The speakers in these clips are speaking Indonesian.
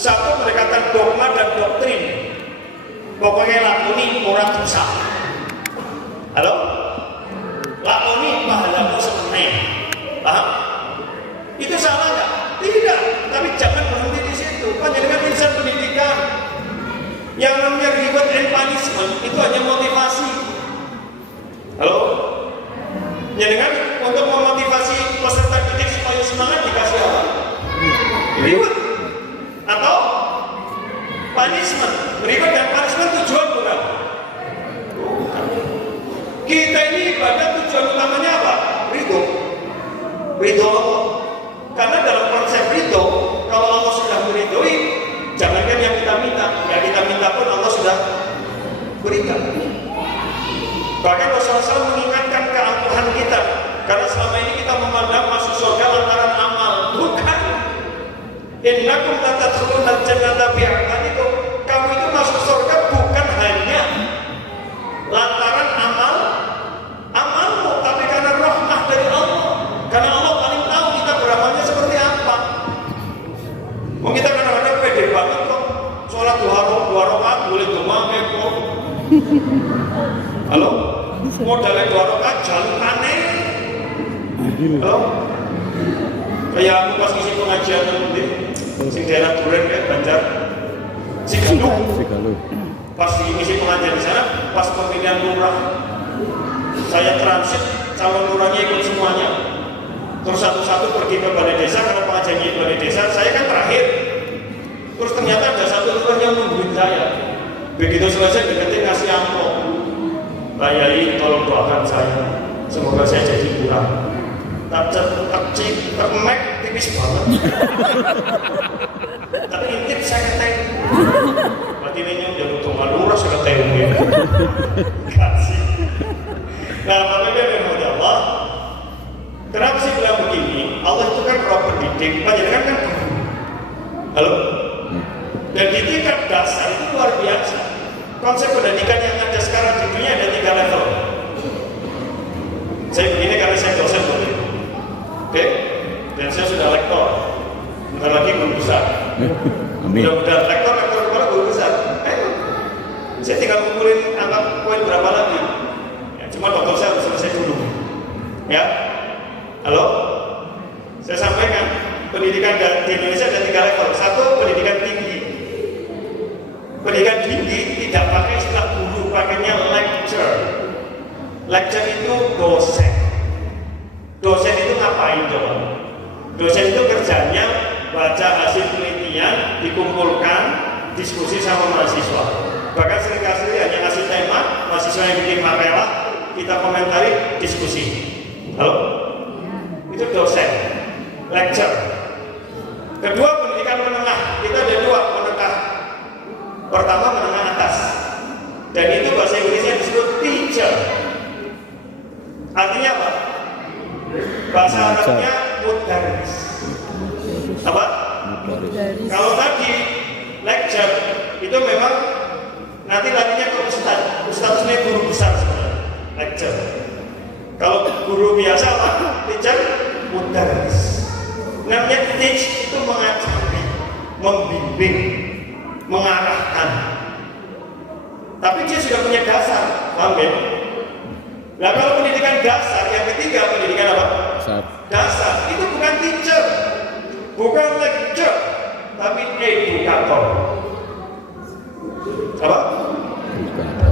Satu pendekatan dogma dan doktrin. Pokoknya lakoni orang dosa. Halo? Lakoni pahalamu semeneh. Paham? Itu salah nggak? Tidak. Tapi jangan berhenti di situ. Panjenengan insan pendidikan. Yang namanya reward and punishment itu hanya motivasi. Halo? Jangan untuk memotivasi peserta didik supaya semangat dikasih apa? Reward atau punishment. Reward dan punishment tujuan bukan? Kita ini ibadah tujuan utamanya apa? Ridho. Ridho Allah. Karena dalam konsep ridho, kalau Allah sudah meridhoi, jangankan yang kita minta, yang kita minta pun Allah sudah berikan. Bahkan Rasulullah SAW mengingatkan keampuhan kita, karena selama ini kita memandang masuk surga lantaran amal. Bukan. Innakum latadkhulunal jannata bi'amalikum. Kamu itu masuk surga bukan hanya lantaran amalmu, tapi karena rahmah dari Allah. Karena Allah paling tahu kita beramalnya seperti apa. Mau kita kadang-kadang pede banget kok. Sholat dua rakaat boleh domame kok. Halo? Modalnya 2 rakaat jalan aneh. Halo? Kayak aku pas ngisi pengajian nanti sing daerah Duren kayak Banjar Sigaluh. Pas ngisi pengajian di sana, pas pemilihan lurah, saya transit calon lurahnya ikut semuanya. Terus satu-satu pergi ke balai desa, karena pengajiannya di balai desa, saya kan terakhir. Terus ternyata ada satu lurah yang nungguin saya. Begitu selesai deketin ngasih amplop. Pak Yai, tolong doakan saya, semoga saya jadi lurah. Termek tipis banget. Tak intip saya keteng. Berarti ini udah butuh malurah saya keteng. Kasih. Nah, makanya memang Allah. Kenapa sih bilang begini? Allah itu kan roh pendidik, panjenengan kan guru. Halo? Dan di tingkat dasar itu luar biasa. Konsep pendidikan yang ada sekarang di dunia ada 3 level. Saya begini karena saya dosen betul. Oke? Dan saya sudah lektor. Bentar lagi guru besar. Amin. Mudah-mudahan lektor kepala guru besar. Saya tinggal ngumpulin angka poin berapa lagi. Ya, cuma dokter saya harus selesai dulu. Ya? Halo? Saya sampaikan, pendidikan di Indonesia ada 3 level. Satu, pendidikan tinggi. Pendidikan tinggi tidak pakai istilah guru, pakainya lecture. Lecture itu dosen. Dosen itu ngapain coba? Dosen itu kerjanya baca hasil penelitian, dikumpulkan, diskusi sama mahasiswa. Bahkan seringkali hanya ngasih tema, mahasiswa yang bikin makalah, kita komentari, diskusi. Halo? Itu dosen, lecture. Kedua, pendidikan menengah. Kita ada 2 menengah. Pertama, menengah atas. Dan itu bahasa Inggrisnya disebut teacher. Artinya apa? Bahasa Arabnya mudaris. Apa? Kalau tadi lecture itu memang nanti larinya ke statusnya guru besar sebenarnya. Lecture. Kalau guru biasa apa? Teacher mudaris. Namanya teach itu mengajari, membimbing, mengarahkan. Tapi dia sudah punya dasar, paham ya? Nah, kalau pendidikan dasar yang ketiga, pendidikan apa? Dasar itu bukan teacher, bukan lecturer, tapi edukator. Apa?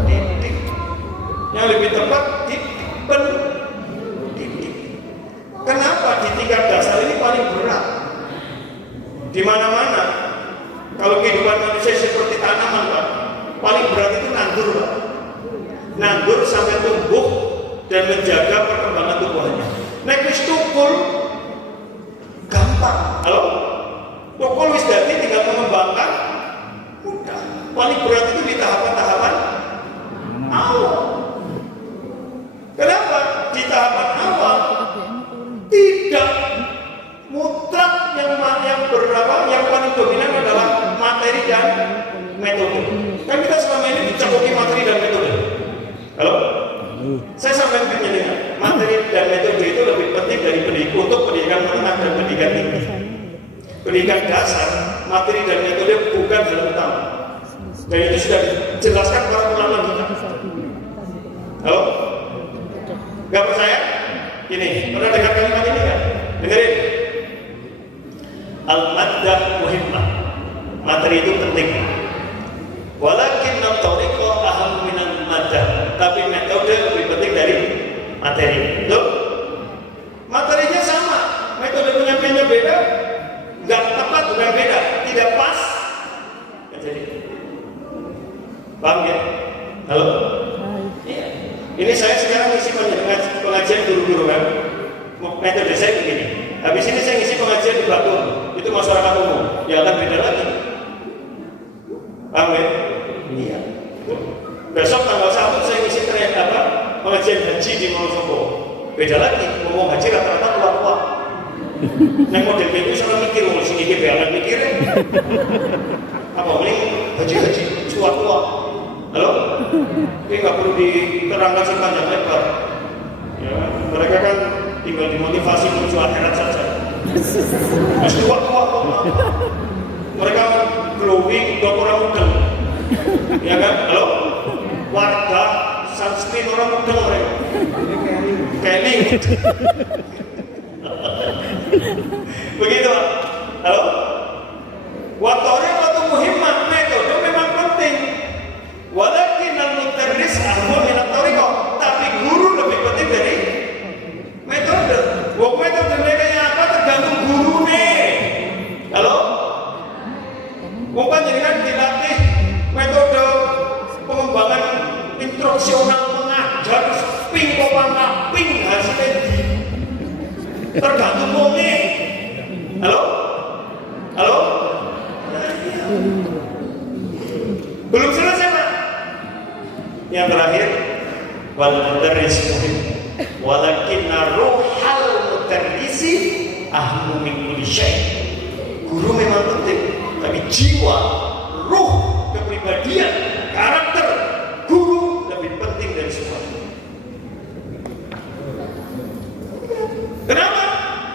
Didik. Yang lebih tepat pendidik. Kenapa di tingkat dasar ini paling berat? Di mana-mana, kalau kehidupan manusia seperti tanaman, Pak, paling berat itu nandur, Pak. Nandur sampai tumbuh dan menjaga perkembangan tubuhnya. Nek wis tukul gampang. Halo? Tukul wis dadi tinggal mengembangkan mudah. Paling berat itu di tahapan-tahapan awal. Kenapa? Di tahapan awal tidak mutlak yang paling dominan adalah materi dan metode. Kan kita selama ini dicakupi materi dan metode. Halo? Saya sampaikan dengan materi dan metode itu lebih penting dari untuk pendidikan menengah dan pendidikan tinggi. pendidikan dasar, materi dan metode bukan hal utama. Dan itu sudah dijelaskan para ulama kita. Halo? Gak percaya? Ini, pernah dengar kalimat ini kan? Dengerin. Al-maddah muhimmah. Materi itu penting. Walakin at-tariqah aham minan maddah. Tapi metode lebih penting dari materi. Betul? Materinya sama, metode penyampaiannya beda. Gak tepat, bukan beda, tidak pas. Jadi, paham ya? Halo? Iya. Ini saya sekarang ngisi pengajian guru-guru kan. Metode saya begini. Habis ini saya ngisi pengajian di Batum. Itu masyarakat umum. Ya akan beda lagi. Paham ya? Iya. Besok tanggal 1 saya ngisi pengajian haji di Monosobo. Beda lagi. Ngomong haji rata-rata tua-tua. Nek model itu salah mikir, mau sini ke bealan mikirin. Apa mending haji-haji tua-tua. Halo? Ini nggak perlu diterangkan sepanjang lebar. Ya, mereka kan tinggal dimotivasi menuju akhirat saja. Masih tua-tua. Mereka glowing, udah orang mudeng. Ya kan? Halo? Warga sunscreen orang mudeng mereka. Keling. Begitu, halo? Waktu muhimmah, metode memang penting. Walakin al-mudarris ahmu min at-tariqah. Tapi guru lebih penting dari metode. Metode mereka yang apa tergantung gurune. Halo? Bukan jadi kan dilatih metode pengembangan instruksional mengajar ping kopang ping hasilnya tergantung wongnya. Halo? Halo? Belum selesai Pak. Yang terakhir, wal mudarris muhim walakinna ruhal mudarrisi ahmu min kulli syai'. Guru memang penting, tapi jiwa, ruh, kepribadian, karakter guru lebih penting dari semua. Kenapa?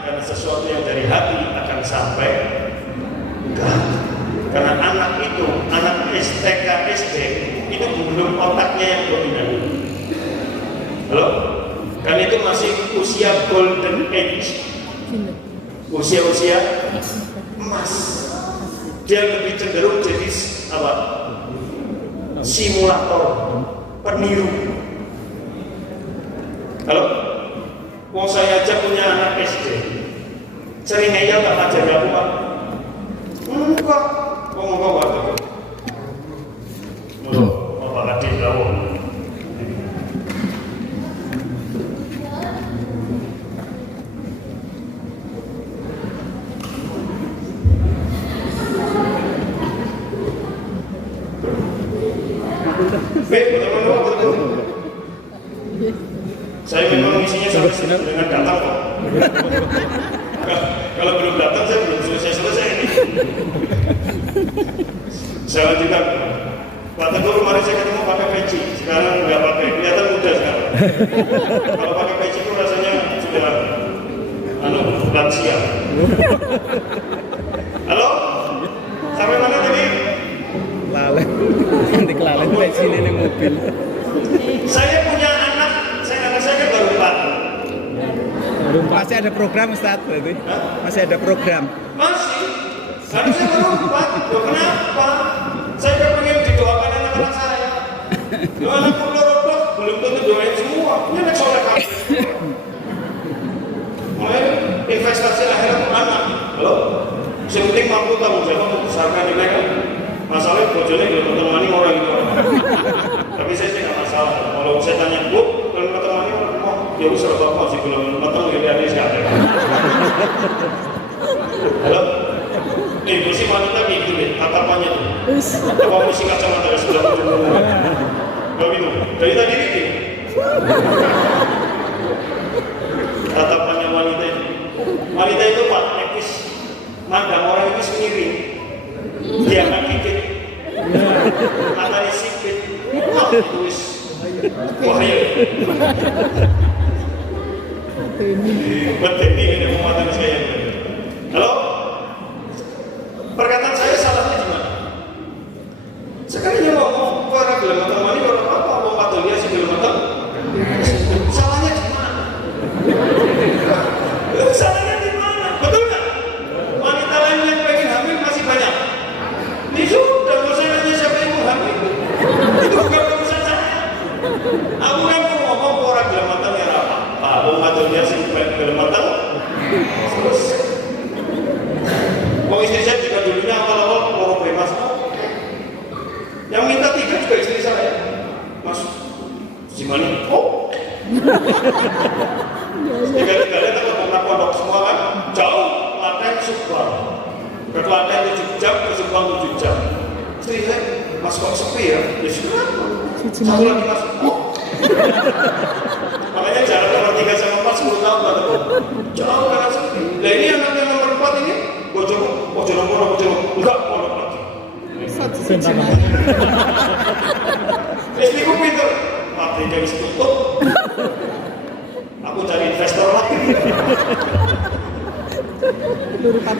Karena sesuatu yang dari hati akan sampai ke hati. Karena anak itu, anak STK SD itu belum otaknya yang dominan. Halo? Kan itu masih usia golden age, usia-usia emas. Dia lebih cenderung jadi apa? Simulator, peniru. Halo? Mau saya aja punya anak SD, sering ngeyel nggak ngajar aku Pak? Enggak, ngomong apa? Bapak adik tahu. Betul. Saya memang isinya sampai dengan datang kok. Kalau belum datang saya belum selesai ini. Saya lanjutkan. Pak Teguh kemarin saya ketemu pakai peci, sekarang nggak pakai, kelihatan muda sekarang. Kalau pakai peci itu rasanya sudah lansia. Halo? Sampai mana tadi? Lalen, nanti kelalen peci ini mobil. Saya punya anak saya kan baru 4. Masih ada program Ustaz berarti? Masih ada program? Masih. Harusnya baru 4. Loh, kenapa? Saya kan pengen didoakan anak-anak saya. Anak roboh belum tentu doain semua. Ini anak soleh kabeh. Mulai investasi akhirat anak. Halo? Yang penting mampu tanggung jawab membesarkan mereka. Masalahnya bojone belum menemani orang itu. Tapi saya tidak masalah. Kalau saya tanya Bu, belum menemani orang, oh, ya usah apa sih belum meteng jadi adik sekali. Halo? Nih, kursi wanita gitu deh, tatapannya tuh. Apa mesti kacamata dari sebelah ujung? Gak gitu. Dari tadi ini. Tatapannya wanita itu. Wanita itu Pak, etis. Mandang orang itu miring. Dia akan gigit. Matanya sipit. Wah, tulis. Wah, ya. Betul ini mau matanya saya. Halo? Subang. Ke Klaten 7 jam, ke Subang 7 jam. Istri saya, Mas kok sepi ya? Ya sudah. Satu lagi Mas. Oh. Makanya jalan nomor 3 sama 4 10 tahun Pak Teguh. Jauh karena sepi. Nah ini anaknya nomor 4 ini, bojoku, enggak pondok lagi. Istriku pinter, pabriknya wis tutup. Aku cari investor lagi.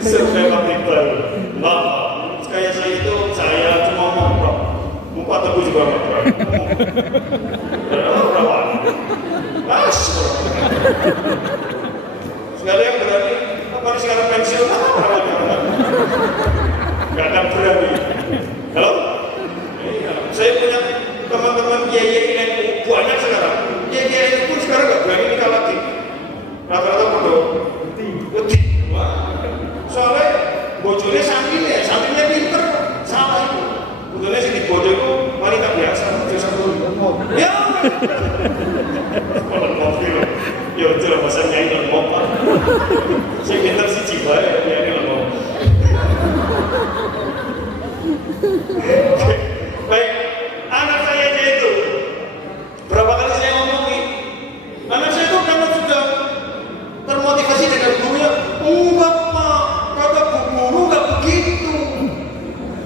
Survei pabrik baru. Nah, kayak saya itu, saya cuma ngobrol. Muka Teguh juga ngobrol. Berapa? Nggak ada yang berani. Apa ini sekarang pensiun? Nggak akan berani. Halo? Iya. Saya punya teman-teman kiai yang banyak sekarang. Kiai itu sekarang nggak berani nikah lagi. Rata-rata bodoh. Putih. Soalnya bojone santrinya pinter. Salah itu. Betulnya si bodoh itu wanita biasa. Ya. Mobil. Ya itu lah bahasa nyai dan mopa. Saya pinter si Ciba ya ini lah mau. Baik, anak saya aja itu berapa kali saya ngomongin anak saya itu karena sudah termotivasi dengan gurunya. Enggak Pak, kata bu guru enggak begitu,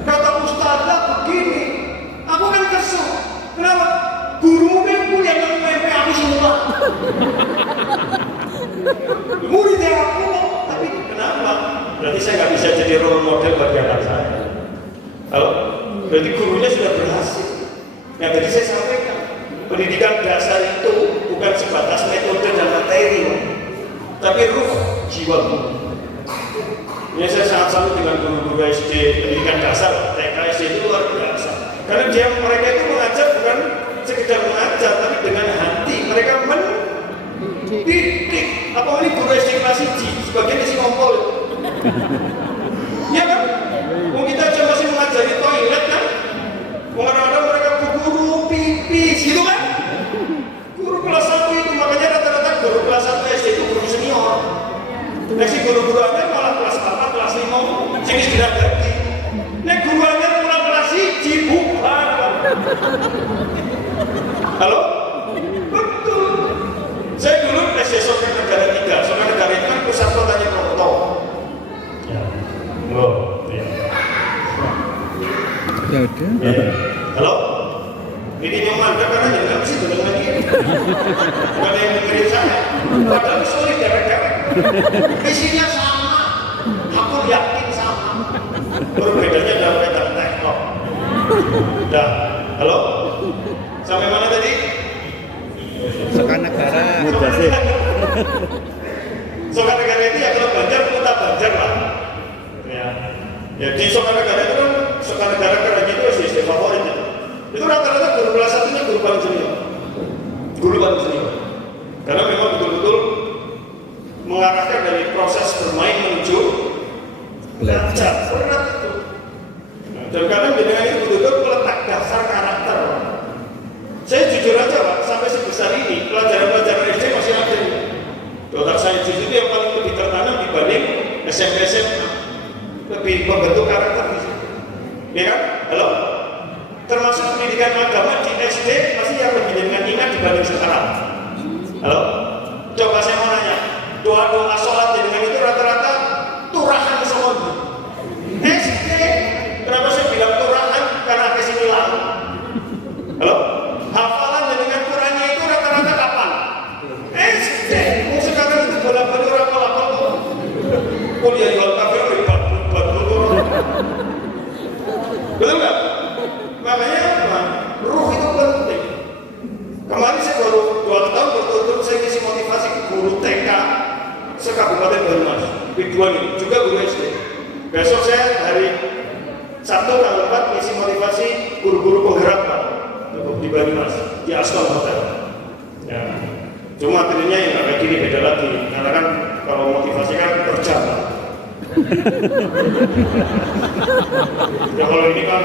kata ustazah begini. Aku kan kesel. Kenapa? Gurumu kan punya yang aku semua. Muridnya aku, tapi kenapa? Berarti saya nggak bisa jadi role model bagi anak saya. Halo? Berarti gurunya sudah berhasil. Yang tadi saya sampaikan, pendidikan dasar itu bukan sebatas metode dan materi, tapi ruh jiwa guru. Ini saya sangat salut dengan guru-guru SD, pendidikan dasar, TK, SD itu luar biasa. Karena mereka itu mengajar bukan sekedar mengajar, tapi dengan hati. Mereka mendidik. Apa ini guru SD kelas 1? Sebagian isi kompol. Iya kan? Kita aja masih mengajari toilet kan? Kadang-kadang mereka guru pipis gitu kan? Guru kelas 1 itu, makanya rata-rata guru kelas 1 SD itu guru senior. Nah si guru-guru aja malah kelas 4, kelas 5, sini sudah ganti. Nah guru aja mulai kelas 1, bukan. Halo? Betul. Saya dulu SD Soka Negara 3. Soka Negara itu kan pusat kotanya Proto. Ya. Loh, ya. Ya udah. Ya. Halo? Ini yang mana karena jangan sih benar lagi. Bukan yang dengerin saya. Padahal sorry derek-derek. Isinya sama. Aku yakin sama. Berbedanya dalam kaitan teknolog. Dah. Halo? Sampai mana tadi? Soka Negara. Soka Negara itu ya kalau Banjar kota Banjar lah. Ya di Soka Negara itu kan Soka Negara karena itu SD favorit itu. Itu rata-rata guru kelas 1-nya guru paling senior. Guru paling senior. Karena memang betul-betul mengarahkan dari proses bermain menuju belajar. Berat itu. Nah, dan kadang dengan itu betul-betul meletak dasar karakter. Saya jujur aja Pak, sampai sebesar ini pelajaran-pelajaran SD masih ada. Di otak saya justru yang paling lebih tertanam dibanding SMP SMA. Lebih membentuk karakter di situ. Ya kan? Halo? Termasuk pendidikan agama di SD masih yang lebih dengan ingat dibanding sekarang. Halo? Coba saya mau nanya, doa-doa sholat dengan itu rata-rata turahan semua. SD, kenapa saya bilang turahan? Karena ke sini lalu. Halo? Hafalan dengan Qurannya itu rata-rata kapan? SD. Sekarang itu bola-balik rapal-rapal tuh. Kuliah jual kafir ribet. Betul nggak? Makanya apa? Ruh itu penting. Kemarin saya baru 2 tahun berturut-turut saya ngisi motivasi ke guru TK se-Kabupaten Banyumas. Ridwan ini juga guru SD. Besok saya hari Sabtu tanggal 4 ngisi motivasi guru-guru penggerak Pak di Banyumas di Aston Hotel. Ya. Cuma materinya yang kayak gini beda lagi. Karena kan kalau motivasi kan berjam. Ya kalau ini kan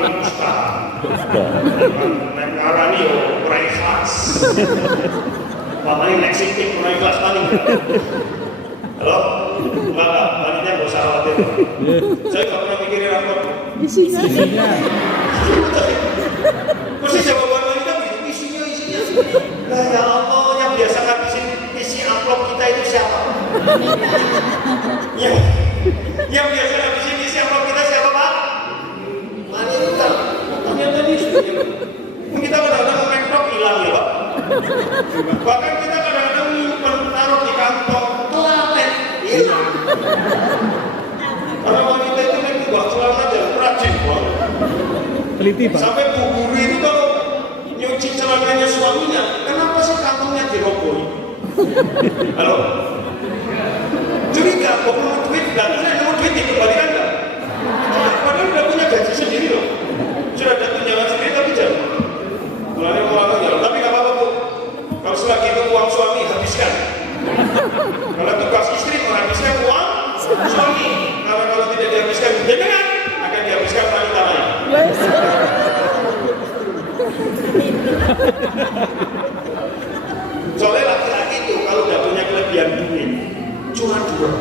Mengarani kurang ikhlas. Mamanya next tim kurang ikhlas paling. Halo? Enggak, wanitanya gak usah khawatir. Saya nggak pernah mikirin rapor. Isinya. Mesti jawaban wanita begitu, isinya. Lah ya Allah, yang biasa ngabisin isi amplop kita itu siapa? Yang biasa ngabisin isi amplop kita siapa, Pak? Wanita. Ternyata ini istrinya. Kita kadang-kadang mengekrok hilang ya, Pak. Bahkan kita kadang-kadang nyimpen taruh di kantong telaten hilang. Karena wanita itu kan buat celana dan rajin banget. Teliti, Pak. Sampai Bu Guru itu kalau nyuci celananya suaminya, kenapa sih kantongnya dirobohi? Halo? Curiga, kok mau duit, dan nemu duit dikembalikan nggak? Padahal udah punya gaji sendiri loh. Sudah ada tunjangan sendiri tapi jangan. Mulanya uangnya jalan, tapi nggak apa-apa Bu. Kalau selagi itu uang suami habiskan. Kalau tugas istri menghabiskan uang suami. Karena kalau tidak dihabiskan jenengan akan dihabiskan wanita lain. Soalnya laki-laki itu kalau udah punya kelebihan duit, cuma dua.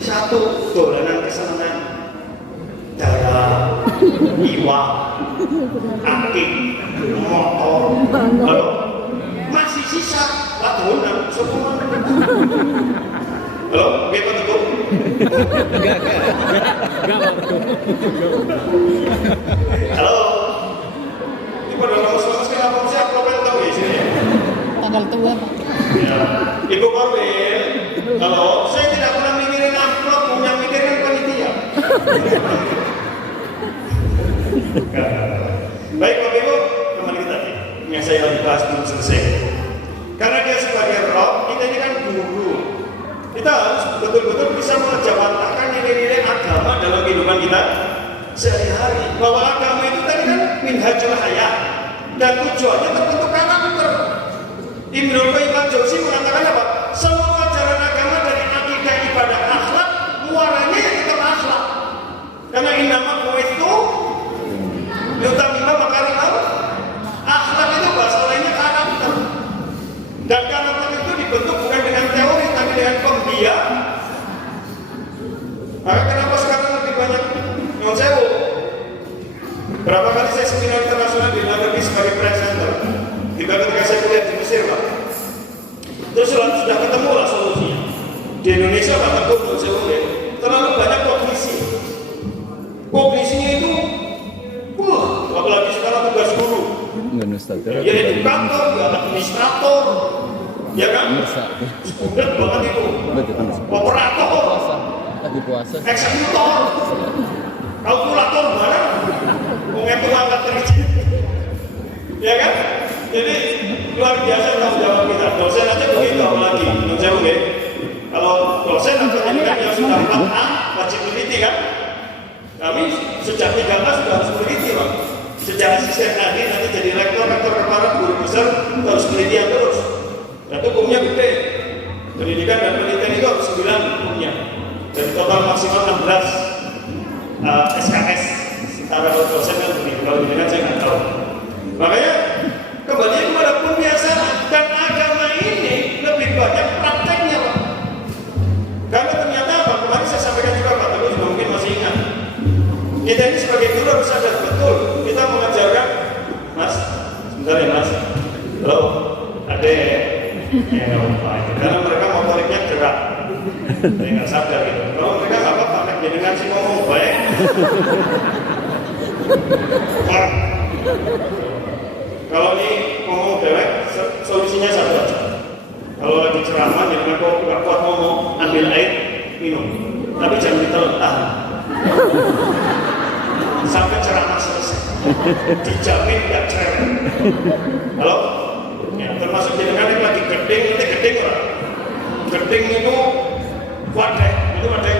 Satu, dolanan kesenangan, darah, iwa, akik, motor. Halo? Masih sisa ladonan semua. Halo, bagaimana itu? Enggak. Halo. Ini pada lemes-lemes kenapa sih aku pengen tahu ya sini? Tanggal tua, Pak. Ya. Ibu Korwil, halo. Saya tidak pernah mikirin amplop, yang mikirin panitia. Baik Bapak Ibu, kembali tadi yang saya lagi bahas belum selesai. Karena dia sebagai roh, kita ini kan guru. Kita harus betul-betul bisa menjawantahkan nilai-nilai agama dalam kehidupan kita sehari-hari. Bahwa agama itu tadi kan minhajul hayat dan tujuannya terbentuk karakter. Ibnul Qayyim al-Jauzi mengatakan apa? Semua ajaran agama dari akidah, ibadah, akhlak, muaranya tetap akhlak. Karena innama bu'itsu liutammima makarimah akhlak itu bahasa lainnya karakter. Dan karakter itu dibentuk bukan dengan teori tapi dengan pembiayaan. Maka kenapa sekarang lebih banyak non sewu? Berapa kali saya seminar internasional di luar negeri sebagai presenter? Juga ketika saya kuliah di Mesir, Pak. Terus sudah ketemu lah solusinya. Di Indonesia Pak Teguh non sewu ya. Terlalu banyak kognisi. Kognisinya itu, apalagi sekarang tugas guru. Ya edukator, ya administrator, ya kan? Sudah banget itu. Operator, Lagi puasa. eksekutor, kalkulator mana? Menghitung angka kerja, ya kan? Jadi luar biasa tanggung jawab kita. Dosen aja begitu, apalagi dosen oke. Kalau dosen atau pendidikan yang sudah 4A wajib meneliti kan? Kami sejak 13 sudah harus meneliti, Pak. Sejak asisten nanti jadi rektor kepala guru besar harus penelitian terus. Dan itu hukumnya gede. Pendidikan dan penelitian itu harus 9 hukumnya. Dari total maksimal 16 SKS. Setara dosen kan begitu. Kalau pendidikan saya nggak tahu. Makanya kembali kepada pembiasaan dan agama ini lebih banyak prakteknya, Pak. Karena ternyata apa? Kemarin saya sampaikan juga Pak Teguh juga mungkin masih ingat. Kita ini sebagai guru harus sadar betul kita mengajarkan, Mas, sebentar ya Mas. Halo, adek. Ya nggak apa-apa. Karena mereka motoriknya gerak, saya nggak sadar gitu. Kalau mereka nggak apa-apa, dengan si ngomong baik. Kalau ini ngomong dewek, solusinya satu aja. Kalau lagi ceramah, jangan kau nggak kuat ngomong, ambil air, minum. Tapi jangan ditelan, tahan. Sampai ceramah selesai. Dijamin nggak cerewet. Halo? Ya, termasuk jenengan yang lagi geding, nanti geding orang. Geding itu wadah, itu wadah.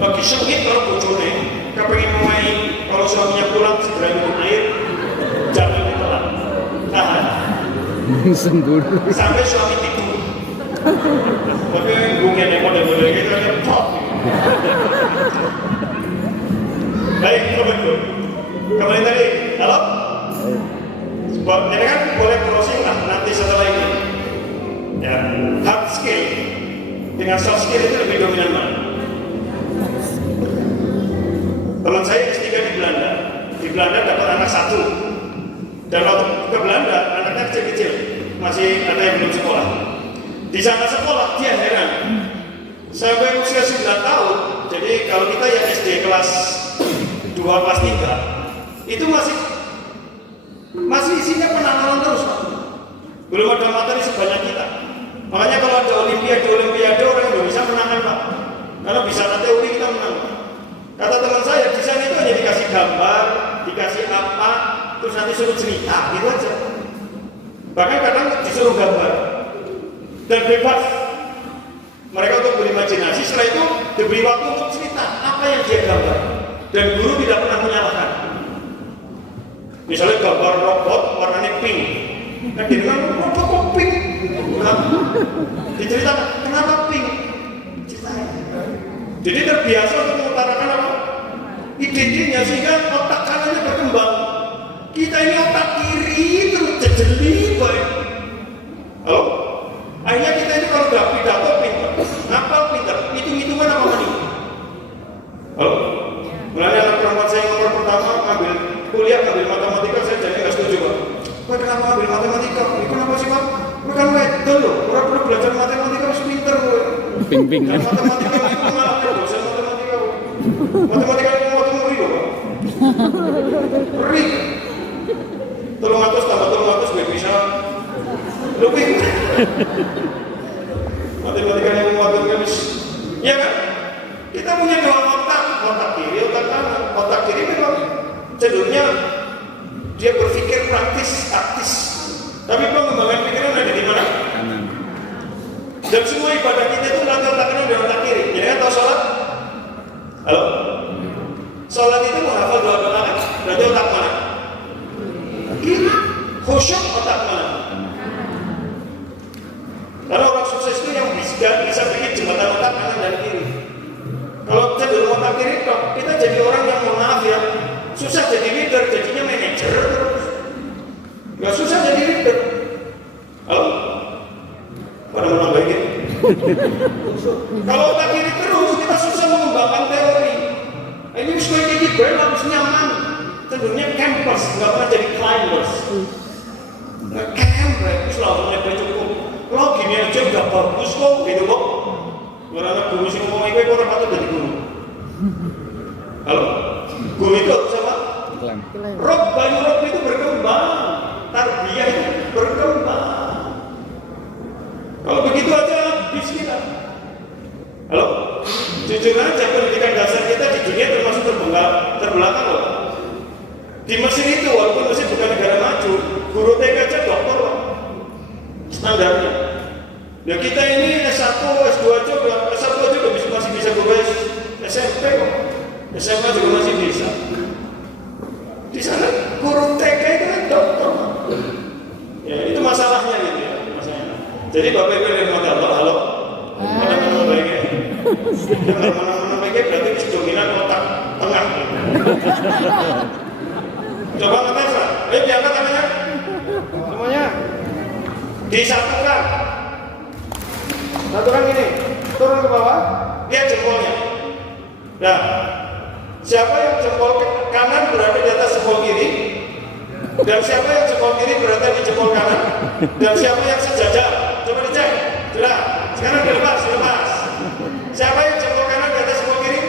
Lagi sengit kalau bojone, kepengen main, kalau suaminya pulang segera minum air, jangan ditelan, tahan. Sampai suami tidur. Tapi mungkin yang model-model gitu kan top. Baik, kembali tadi, halo? Jadi kan boleh browsing lah nanti setelah ini. Ya, hard skill dengan soft skill itu lebih dominan mana? Dan waktu ke Belanda, anaknya kecil-kecil, masih ada yang belum sekolah. Di sana sekolah, dia heran. Sampai usia 9 tahun, jadi kalau kita yang SD kelas 2, kelas 3, itu masih isinya penanaman terus, Pak. Belum ada materi sebanyak kita. Makanya kalau ada olimpiade orang Indonesia menangkan, Pak. Karena bisa teori kita menang. Kata teman saya, di sana itu hanya dikasih gambar, dikasih apa, terus nanti suruh cerita, gitu aja. Bahkan kadang disuruh gambar dan bebas mereka untuk berimajinasi. Setelah itu diberi waktu untuk cerita apa yang dia gambar, dan guru tidak pernah menyalahkan. Misalnya gambar robot warnanya pink, nah dia bilang robot kok pink? Diceritakan kenapa pink? Ceritain. Jadi terbiasa untuk mengutarakan apa? Ide-idenya, sehingga otak kanannya berkembang. Kita ini otak kiri terus jejeli baik. Halo? Akhirnya kita ini kalau udah pidato pintar, ngapal pintar, hitung-hitungan apa mani? Halo? Mulanya anak perempuan saya yang nomor pertama ambil kuliah, ambil matematika, saya jadi nggak setuju, Pak. Pak, kenapa ambil matematika? Kenapa sih, Pak? Lu kan wedel loh, orang perlu belajar matematika harus pintar, loh. Ping-ping. Dan matematika itu malah dosen matematika, loh. Matematika itu mau ngeri loh, Pak. Ngeri. Tolong atas gue bisa lebih. Matematika yang mau ya kan? Kita punya dua otak kiri, otak kanan. Otak kiri memang cenderungnya dia berpikir praktis, taktis. Tapi pengembangan pikiran ada di mana? Kanan. Dan semua ibadah kita itu nanti otak kanan dan otak kiri. Jadi kan tahu sholat? Halo? Sholat itu menghafal doa-doa kan? Berarti otak mana? Kiri. Khusyuk otak mana? Karena orang sukses itu yang bisa bikin jembatan otak kanan dan kiri. Kalau kita dulu otak kiri, kita jadi orang yang mohon maaf ya, susah jadi leader, jadinya manajer terus. Gak susah jadi leader. Halo? Pada menambah ini. Kalau otak kiri terus, kita susah mengembangkan teori. Ini sesuai kayak gitu, harus nyaman. Cenderungnya campers, nggak pernah jadi climbers. Camp, itu selalu nyampe cukup. Lo gini aja udah bagus kok, gitu kok. Karena guru sih ngomong itu orang patut jadi guru. Halo? Guru itu siapa? Rob itu berkembang. Tarbiyah itu berkembang. Kalau begitu aja habis kita. Halo? Jujur aja pendidikan dasar kita di dunia termasuk terbelakang loh. Di Mesir itu walaupun Mesir bukan negara maju, guru TK aja dokter loh. Standarnya. Ya kita ini S1, S2 aja masih bisa guru SMP kok. SMA juga masih bisa. Di sana guru TK itu kan dokter. Ya itu masalahnya gitu ya, masalahnya. Jadi Bapak Ibu yang mau tahu, halo. Mana baiknya? Mana baiknya berarti dominan otak tengah. Coba ngetes lah. Diangkat tangannya. Semuanya. Disatukan. Satukan gini. Turun ke bawah. Lihat jempolnya. Nah, siapa yang jempol kanan berada di atas jempol kiri? Dan siapa yang jempol kiri berada di jempol kanan? Dan siapa yang sejajar? Coba dicek. Sudah. Sekarang dilepas. Siapa yang jempol kanan di atas jempol kiri?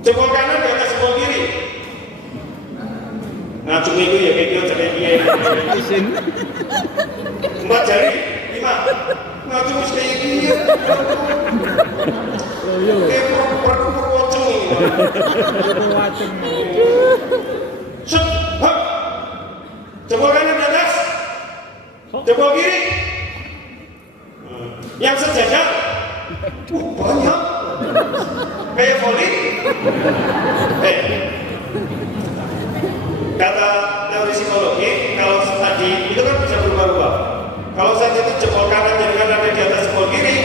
Jempol kanan di atas jempol kiri. Nah, cuma itu ya kayak gitu dia. 4 jari, 5. Nah, cuma kayak gini. Kayak perwoceng ini. Set, hop. Jempol kanan di atas. Jempol kiri. Yang sejajar. Banyak. Kayak volley. Kata teori psikologi, kalau tadi itu kan bisa berubah-ubah. Kalau saat itu jempol kanan yang ada di atas jempol kiri,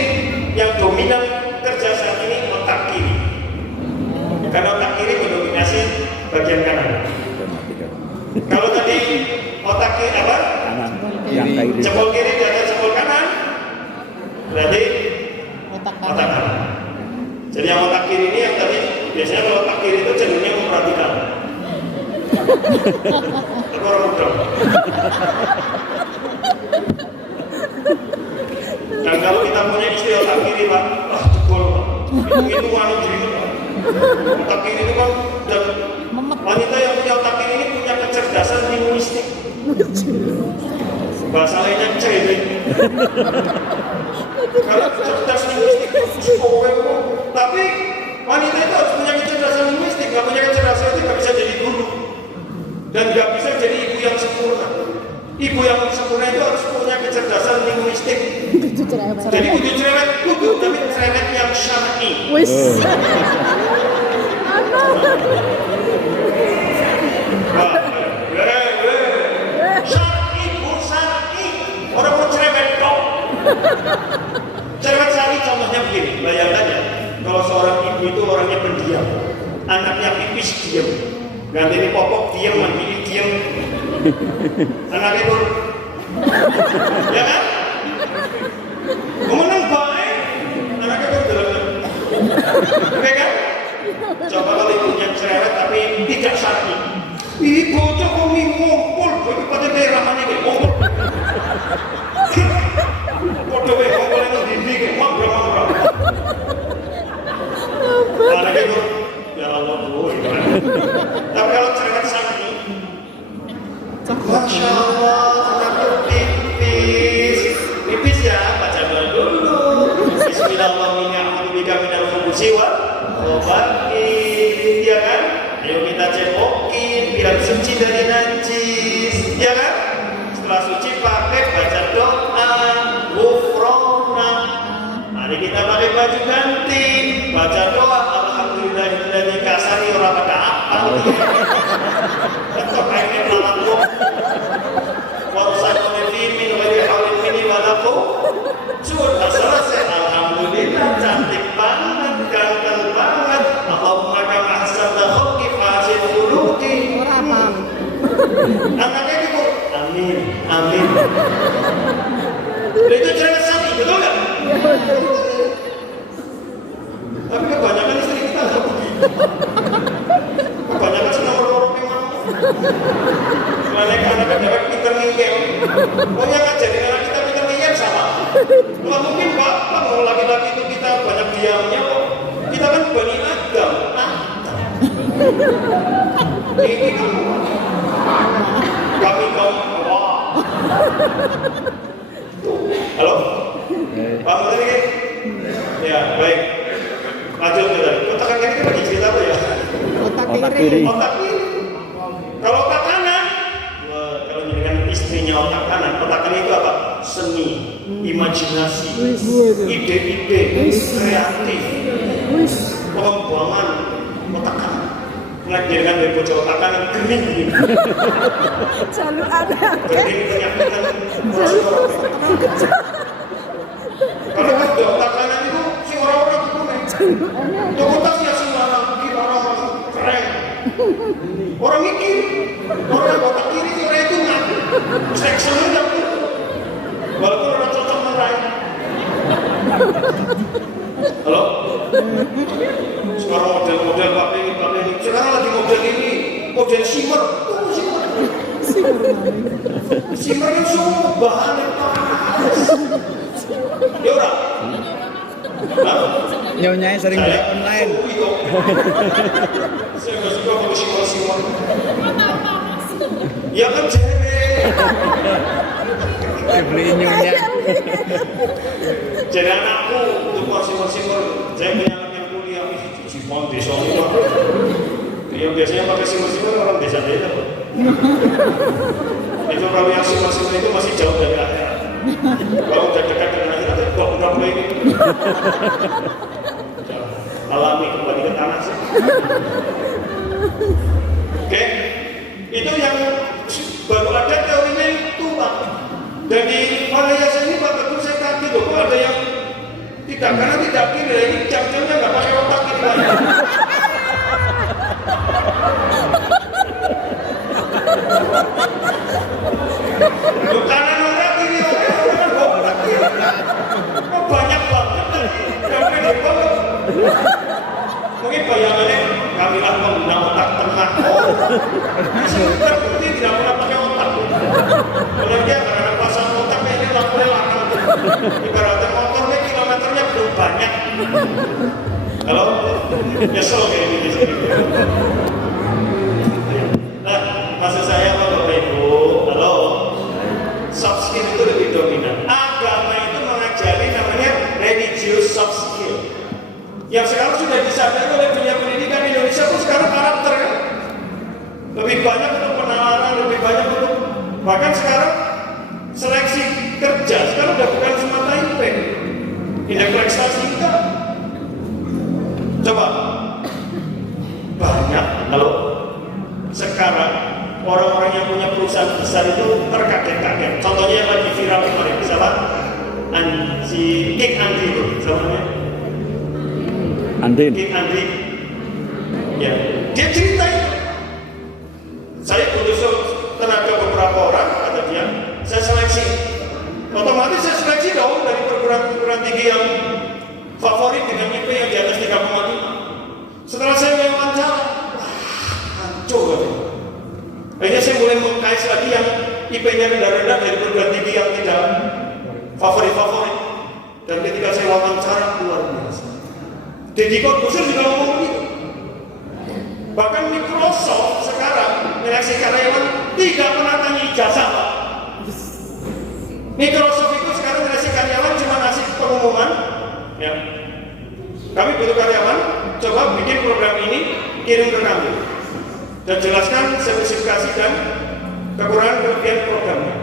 yang dominan kerja saat ini otak kiri. Karena otak kiri mendominasi bagian kanan. Kalau tadi otak kiri apa? Kanan. Jempol kiri di atas jempol kanan, berarti Otak otak kanan. Jadi yang otak kiri ini yang tadi biasanya kalau otak kiri itu cenderungnya memperhatikan. Tapi orang muda. Dan kalau kita punya istri otak kiri Pak, jebol Pak. Itu anu jadi Pak. Otak kiri itu kan, dan wanita yang punya otak kiri ini punya kecerdasan linguistik. Bahasa lainnya cewek. Kalau cerdas linguistik itu tapi wanita itu harus punya kecerdasan linguistik. Nggak punya kecerdasan itu nggak bisa jadi guru dan nggak bisa jadi ibu yang sempurna. Ibu yang sempurna itu harus punya kecerdasan linguistik. Jadi kudu cerewet, tapi cerewet yang syar'i. Wis. Syar'i, bu syar'i. Orang mau cerewet dong. Cerewet syar'i contohnya begini, bayangkan ya. Kalau seorang ibu itu orangnya pendiam, anaknya pipis diam, ganti ini popok diam, mandi diam, anaknya itu, ya kan? Mengenang baik, anaknya itu dalam, oke kan? Coba kalau ibunya cerewet tapi tidak syar'i, ibu coba ngumpul, tapi pada daerah ini ngumpul. Bodoh ngumpul itu dinding, ngobrol-ngobrol. Anaknya itu, ya Allah bu, tapi kalau cerewet syar'i, Masya Allah, anaknya pipis, pipis ya, baca doa dulu. Bismillahirrahmanirrahim, minal khubuthi wal khabaith, ya kan? Ayo kita cepokin biar suci dari najis, ya kan? Setelah suci pakai baca doa ghufrana. Mari kita pakai baju ganti, baca doa alhamdulillahilladzi kasani ora pada apal. Tetap aja melaku. Warsakoni fi min ghairi haulin minni wa la quwwata. Sudah selesai, alhamdulillah, cantik banget, ganteng banget. Allahumma kama ahsanta khalqi fahsin khuluqi. Ora paham. Anaknya gitu, amin, amin. Itu cerewet syar'i, betul nggak? Tapi kebanyakan istri kita nggak begitu. Kebanyakan senang orang-orang memang. Anak-anak dapat pinter ngeyel. Oh yang ngajarin anak kita pinter ngeyel sama. Nggak mungkin Pak, kalau laki-laki itu kita banyak diamnya kok. Kita kan Bani Adam. Ini kami kaum wah. Halo? Pak Menteri? Ya, baik. Lanjut ke tadi. Otak kiri itu lagi cerita apa ya? Otak kiri. Otak kiri. Kalau otak kanan, kalau jadikan istrinya otak kanan, otak kanan itu apa? Seni, imajinasi, ide-ide, kreatif, pengembangan otak kanan. Jadikan dari bocah otak kanan kering. Selalu ada. Kering penyakitan orang-orang. Kalau udah otak kanan itu si orang-orang itu nih. Otaknya semua orang keren. Orang mikir, orang otak kiri orang itu nggak. Seksualnya nggak gitu. Walaupun orang cocok meraih. Halo? Sekarang model-model pakai ini. Sekarang lagi model ini, model shimmer. Shimmer itu semua bahan yang panas. Ya udah. Nyonyanya sering beli online. Saya nggak suka kalau shimmer. Ya kan cewek. Beli nyonya. Jadi anakku untuk shimmer. Saya punya anak yang kuliah di Cipon desa ini. Yang biasanya pakai shimmer orang desa-desa. Itu kalau yang shimmer itu masih jauh dari akhirat. Kalau udah dekat dengan akhirat itu bukan ini. Alami kembali ke tanah sih. Oke, itu yang baru ada teorinya itu Pak. Dan di Malaysia ini Pak Teguh saya kaget loh, ada yang tidak karena tidak kiri, ini jam-jamnya nggak pakai otak ini Pak. Loh, kanan orang kiri orang otak kiri. Kok banyak banget yang pede banget. Mungkin bayangannya kamilah pengguna otak tengah tengah. Oh, terbukti tidak pernah pakai otak. Kalau dia karena pasang otaknya ini lampunya lakang. Ibaratnya motornya kilometernya belum banyak. Halo, nyesel kayak gini sih. Nah, maksud saya Bapak Ibu, halo, soft skill itu lebih dominan. Agama itu mengajari namanya religious soft skill. Yang sekarang sudah disadari oleh dunia pendidikan Indonesia pun sekarang karakter kan. Lebih banyak untuk penalaran, lebih banyak untuk bahkan sekarang seleksi kerja sekarang udah bukan semata IP, indeks prestasi enggak. Coba banyak kalau sekarang orang-orang yang punya perusahaan besar itu terkaget-kaget. Contohnya yang lagi viral kemarin, siapa? Si King Andri itu, namanya. Andin. King Andri. Ya, dia cerita itu. Saya butuh tenaga beberapa orang, kata dia. Saya seleksi. Otomatis saya seleksi dong dari perguruan tinggi yang favorit dengan IP yang di atas 3,5. Setelah saya wawancara, hancur. Akhirnya saya mulai mengkais lagi yang IP-nya rendah-rendah dari perguruan tinggi yang tidak favorit-favorit. Dan ketika saya wawancara, luar biasa. Deddy Corbuzier juga ngomong begitu. Bahkan Microsoft sekarang menyeleksi karyawan tidak pernah tanya ijazah, Pak. Microsoft itu sekarang menyeleksi karyawan cuma ngasih pengumuman, ya. Kami butuh karyawan, coba bikin program ini, kirim ke kami. Dan jelaskan spesifikasi dan kekurangan kelebihan programnya.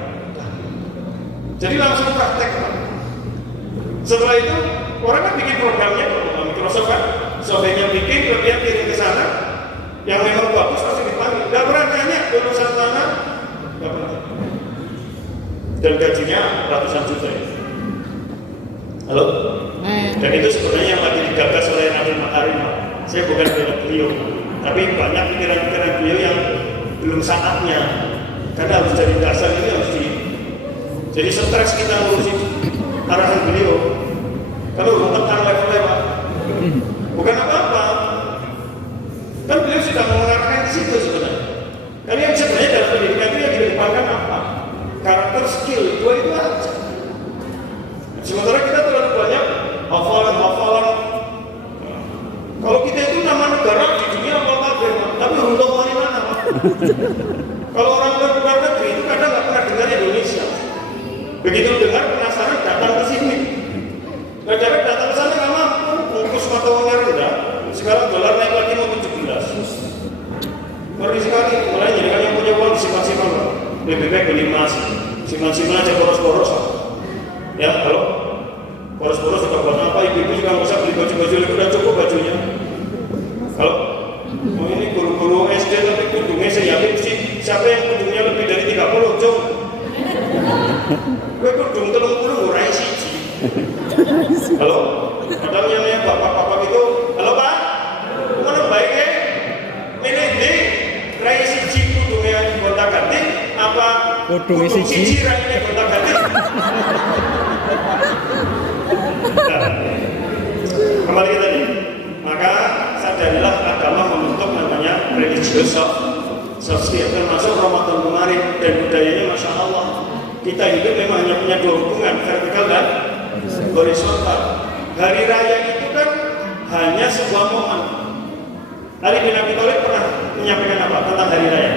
Jadi langsung praktek, Pak. Setelah itu orang kan bikin programnya, Microsoft kan, softwarenya bikin, kelebihan kirim ke sana. Yang memang bagus pasti dipanggil. Gak pernah nanya lulusan mana, gak pernah. Dan gajinya ratusan juta ya. Halo? Dan itu sebenarnya yang lagi digagas oleh Nadiem Makarim. Saya bukan bela beliau, tapi banyak pikiran-pikiran beliau yang belum saatnya. Karena harus jadi dasar ini harus di. Jadi stres kita ngurusin arahan beliau. Kalau belum tekan levelnya Pak, bukan apa-apa. Kan beliau sudah mengarahkan di situ sebenarnya. Karena yang sebenarnya dalam pendidikan itu yang dikedepankan apa? Karakter, skill, dua itu aja. Sementara kita terlalu banyak hafalan. Kalau kita itu nama negara di dunia apa tapi runtuh dari mana, Pak? Kalau orang luar negeri itu kadang nggak pernah dengar Indonesia. Begitu dengar penasaran datang ke sini. Negara datang ke sana nggak mampu, bungkus mata uangnya rendah. Sekarang dolar naik lagi mau 17. Ngeri sekali, mulai jadi kan yang punya uang simpan-simpan. Lebih baik beli emas, simpan-simpan aja boros-boros. Ya, halo? Boros-boros juga buat apa? Ibu-ibu juga nggak usah beli baju-baju, udah cukup bajunya. Halo? Oh ini guru-guru SD tapi kudungnya saya yakin sih, siapa yang kudungnya lebih dari 30, Jom? Gue kudung 30 ngurai siji. Halo? Padahal yang bapak-bapak itu, halo Pak? Mana baik ya? Ini rai siji kudungnya gonta-ganti apa kudung siji rainya gonta-ganti? Nah, kembali ke tadi. Maka sadarilah agama membentuk namanya religious soft skill, termasuk Ramadan kemarin dan budayanya Masya Allah. Kita hidup memang hanya punya dua hubungan, vertikal dan horizontal. Hari raya itu kan hanya sebuah momen. Ali bin Abi Thalib pernah menyampaikan apa tentang hari raya?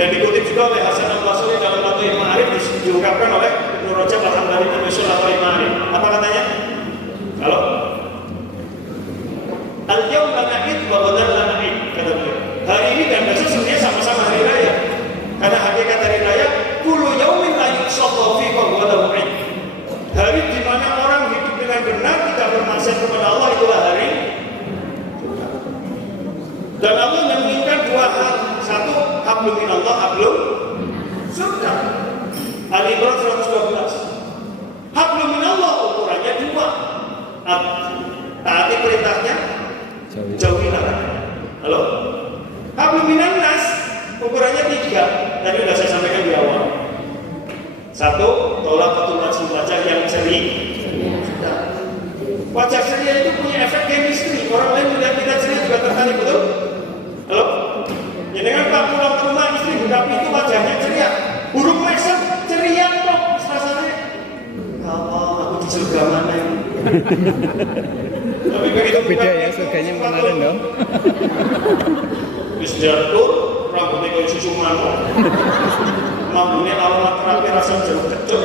Dan dikutip juga oleh Hasan al-Basri dalam Lataif Ma'arif, diungkapkan oleh Ibnu Rajab al-Hambali dalam Lataif Ma'arif. Apa katanya? Halo? Al-yawma na'id wa ghadan la na'id, kata beliau. Hari ini dan besok sebenarnya sama-sama hari raya. Karena hakikat hari raya, kullu yaumin la yusallu fihi wa huwa lahu 'id. Hari di mana orang hidup dengan benar, tidak bermaksiat kepada Allah, itulah hari. Dan Allah menginginkan dua hal. Satu, hablum minallah, hablum surga. Ali Imran 112. Hablum minallah ukurannya dua. Taati perintahnya, jauhi larangannya. Halo? Hablum minannas ukurannya tiga. Tadi sudah saya sampaikan di awal. Satu, tolak wajah yang ceria. Wajah ceria itu punya efek chemistry. Orang lain melihat kita ceria juga tertarik, betul? Halo? tapi itu wajahnya ceria. Burung mesem ceria kok, rasanya. Kalau aku di surga mana ini? Tapi begitu Beda ya surganya kemarin dong. Wis jatuh, rambutnya kayak susu mano. Mampunya aromaterapi rasa jeruk kecut.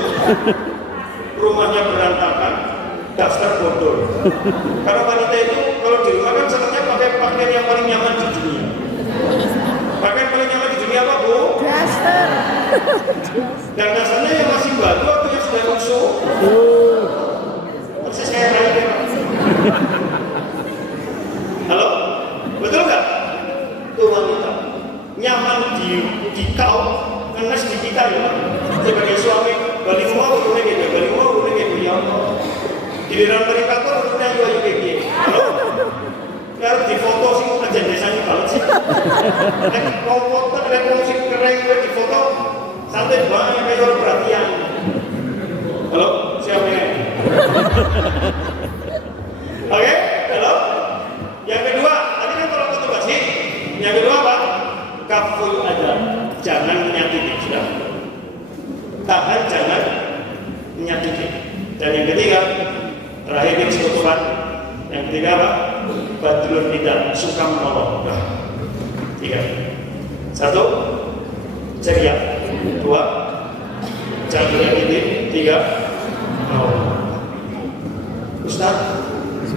Rumahnya berantakan, daftar bodor. Karena wanita itu kalau di rumah kan senangnya pakai pakaian yang paling nyaman di dunia. Pakaian paling nyaman di dunia apa, Bu? Daster. Dan dasarnya yang masih baru atau yang sudah rusuh? Persis kayak Raiden. Halo? Betul nggak? Itu wanita nyaman di kau, ngenes di kita ya. Sebagai suami, balik mau urunnya gitu, balik mau urunnya gitu ya Allah. Giliran mereka tuh urunnya juga gitu. Halo? Harus difoto sih, aja desanya banget sih. Mau foto, mau sih keren gue di foto, santai banget kayak orang perhatian. Halo, siapa ini? Oke, halo. Yang kedua, tadi kan kalau foto basi. Yang kedua apa? Kaful ada, jangan menyakiti sudah. Tahan, jangan menyakiti. Dan yang ketiga, terakhir yang sebutkan. Yang ketiga apa? Badrun tidak suka menolong. Nah, 3. 1, ceria. 2, jangan menyakiti. 3, menolong. Ustaz,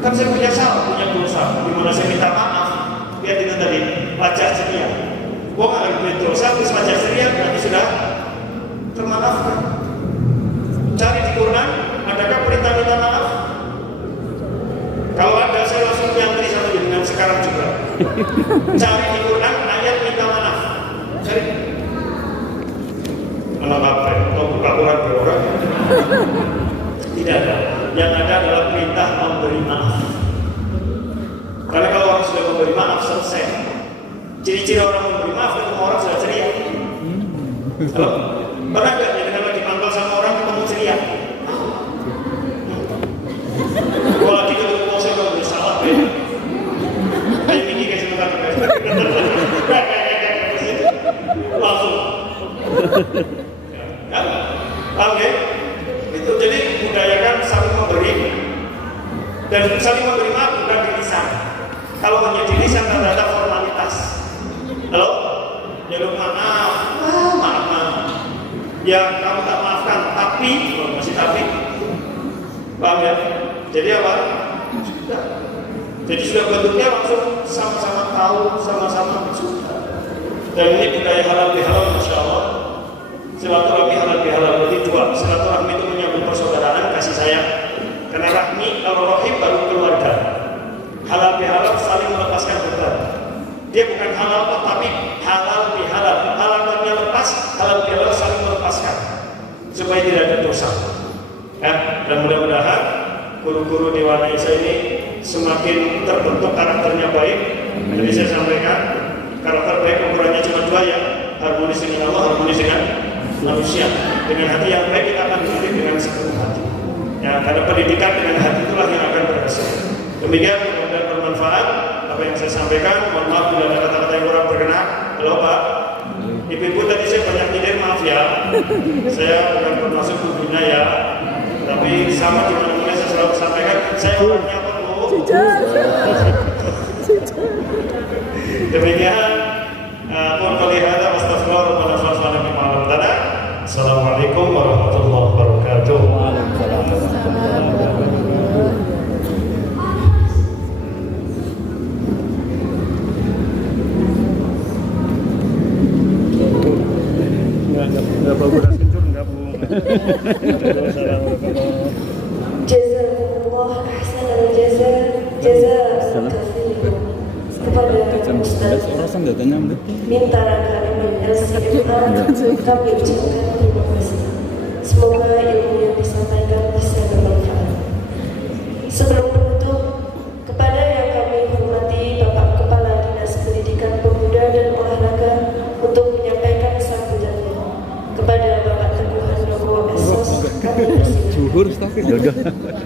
kan saya punya salah, punya dosa. Dimana saya minta maaf. Lihat itu tadi, wajah ceria. Wong ada dosa, terus wajah ceria berarti sudah termaafkan. Cari di Quran, adakah perintah minta maaf? Kalau ada, saya langsung nyantri sama dengan sekarang juga. Cari di Quran ayat minta maaf. Cari. Malah apa? Mau buka Quran berorang? Tidak ada. Yang ada adalah perintah memberi maaf. Karena kalau orang sudah memberi maaf, selesai. Ciri-ciri orang memberi maaf, ketemu orang sudah ceria. Halo? Pernah nggak ya dengan lagi pantau sama orang ketemu ceria? Kalau lagi ketemu orang saya nggak bersalah ya. Kayak ini kayak sebentar langsung. Ya, paham ya? Itu jadi budayakan saling memberi dan saling memberi maaf bukan di lisan. Kalau hanya di lisan ternyata formalitas. Halo? Ya maaf, maaf. Ya kamu tak maafkan, tapi masih tapi. Paham ya? Jadi apa? Sudah. Jadi sudah bentuknya langsung sama-sama tahu, sama-sama sudah. Dan ini budaya halal bihalal, masya Allah. Silaturahmi halal bihalal berarti 2. Silaturahmi itu menyambung persaudaraan, kasih sayang. Karena rahmi, kalau rohim baru keluarga. Halal bihalal saling melepaskan beban. Dia bukan halal tapi halal bihalal. Halalnya lepas, halal bihalal saling melepaskan supaya tidak ada dosa. Ya, dan mudah-mudahan guru-guru di Wana Isa ini semakin terbentuk karakternya baik. Jadi saya sampaikan karakter baik ukurannya cuma 2 ya, harmonis dengan Allah, harmonis dengan manusia. Dengan hati yang baik kita akan dididik dengan sepenuh hati. Ya, karena pendidikan dengan hati itulah yang akan berhasil. Demikian mudah-mudahan bermanfaat apa yang saya sampaikan. Mohon maaf bila ada kata-kata yang kurang berkenan. Halo Pak, Ibu-ibu tadi saya banyak tidur, maaf ya. Saya bukan bermaksud menghina ya, tapi sama dengan yang saya selalu sampaikan, saya orangnya apa Bu? Demikian. Assalamualaikum warahmatullahi wabarakatuh. Enggak bau beras kencur, enggak Bu. Jazakumullah ahsanal jazaa kepada Ustaz minta kami ucapkan terima kasih. Semoga ilmu yang disampaikan bisa bermanfaat. Sebelum menutup, kepada yang kami hormati Bapak Kepala Dinas Pendidikan Pemuda dan Olahraga untuk menyampaikan sambutannya. Kepada Bapak Teguh Handoko Esos, kami bersilakan.